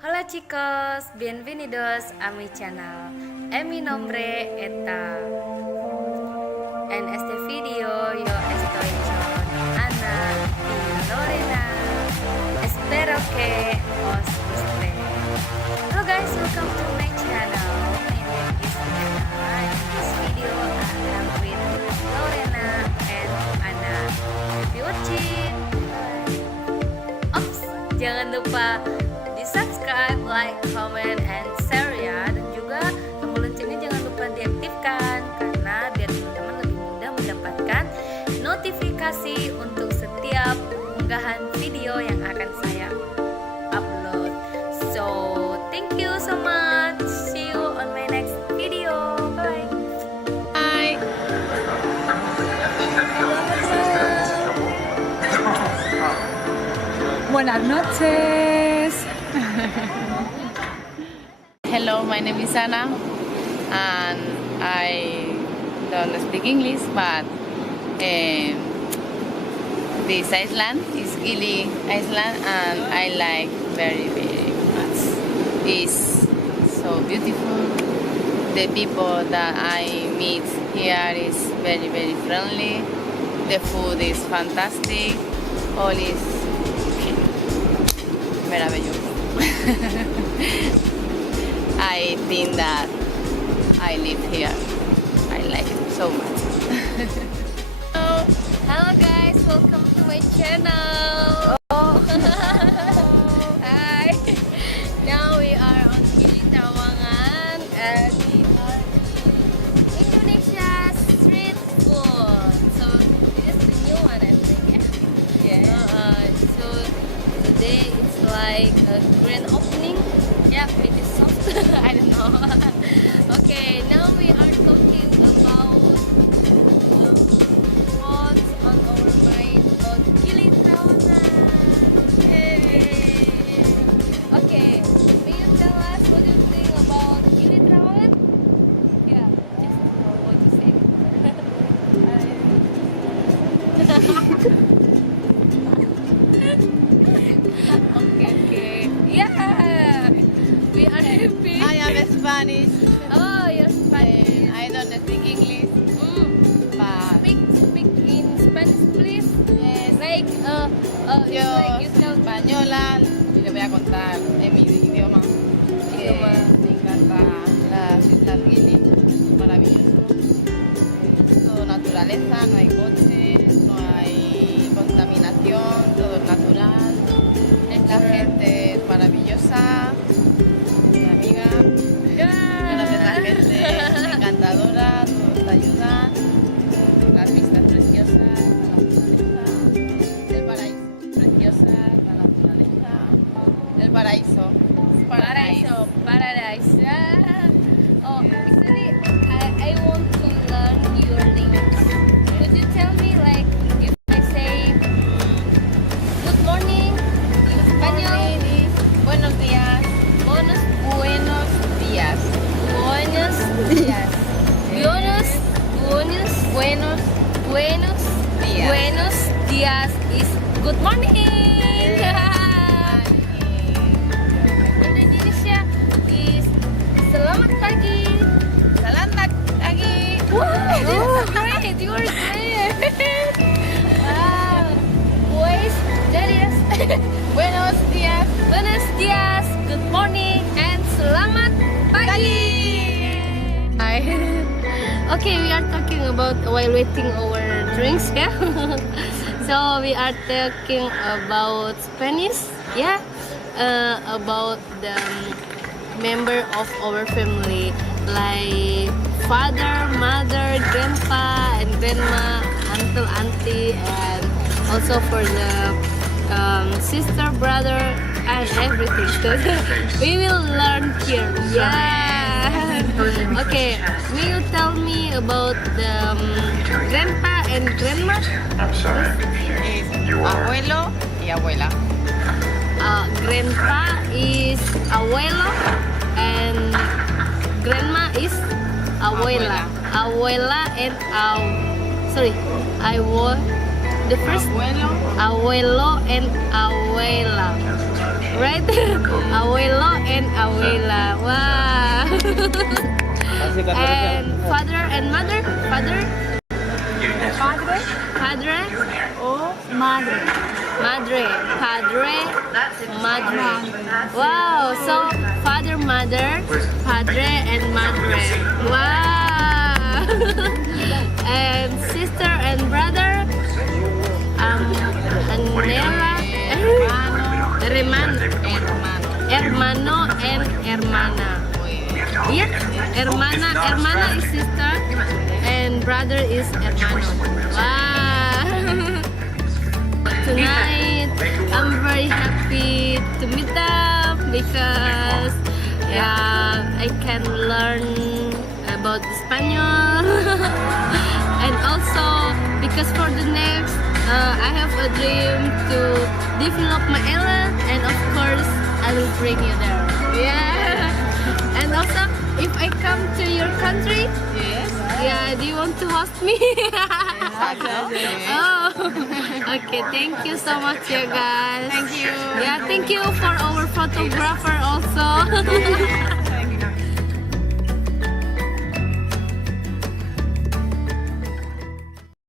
Hola chicos, bienvenidos a mi canal. Mi nombre es En este video yo estoy con Anna y Lorenna. Espero que os guste. Hello guys, welcome to my channel. My name is Anna. In this video I am with Lorenna and Anna. Happy watching. Ops, jangan lupa subscribe, like, comment, and share ya. Dan juga tombol loncengnya jangan lupa diaktifkan karena biar teman-teman lebih mudah mendapatkan notifikasi untuk setiap unggahan video yang akan saya upload. So thank you so much. See you on my next video. Bye. Hi. Buenas noches. Hello, my name is Anna and I don't speak English, but this island is Gili Island and I like very much. It's so beautiful. The people that I meet here is very friendly. The food is fantastic. All is maravilloso. I think that I live here. I like it so much. Hello guys, welcome to my channel. Hi. Now we are on Gili Trawangan and we are in Indonesia street food. So this is the new one, I think. Yeah. So today it's like a grand opening. Yeah, pretty soft. I don't know. Okay, now we are talking about what's on our mind on Gili Trawangan. Yay! Okay, may you tell us what you think about Gili Trawangan? Yeah, just what you say. Okay. Yeah, we are happy. I am Spanish. Oh, you're Spanish. I don't speak English, but Speak in Spanish, please. yes, Like, yo like you soy tell española y le voy a contar en mi idioma. Me encanta la ciudad Gili, maravilloso. Es todo naturaleza, no hay coches, no hay contaminación, todo es natural. La gente es maravillosa, mi amiga. Conoces la gente encantadora, todos te ayudan. Las vistas preciosas, la naturaleza. El paraíso, preciosas, la naturaleza. El paraíso. Paradise. Yeah. Oh, actually, I want to learn your language. Could you tell me, like, if I say good morning in Spanish? Buenos días. Buenos Buenos días. Buenos días. Buenos días. Buenos días is good morning. In Indonesia is selamat pagi. Selamat pagi. Wow, that's great. You are great. Wow. Buenos días. Buenos días. Buenos días. Good morning and selamat pagi. Hi. Okay, we are talking about while waiting our drinks, yeah. So we are talking about Spanish, yeah. About the member of our family, like father, mother, grandpa, and grandma, uncle, auntie, and also for the sister, brother, and everything. So we will learn here. Yeah. Okay. Will you tell me about the grandpa and grandma? I'm sorry, I'm confused. You are Abuelo y abuela. Grandpa is abuelo and grandma is abuela. Abuela and the first Abuelo. abuelo and abuela. right? Abuelo and abuela. Wow. And father and mother. Father. Padre. O madre. Madre. Padre. Madre. Wow. So father, mother, padre, and madre. Wow. And sister and brother. Anela. Hermano and hermana. Yeah, hermana is sister and brother is hermano. Wow. Tonight I'm very happy to meet them because I can learn about Spanish and also because for the next I have a dream to develop my island, and of course I will bring you there. Yeah. And also, if I come to your country, Yes. yeah, do you want to host me? Oh, okay. Thank you so much, you guys. Thank you. Yeah, thank you for our photographer also.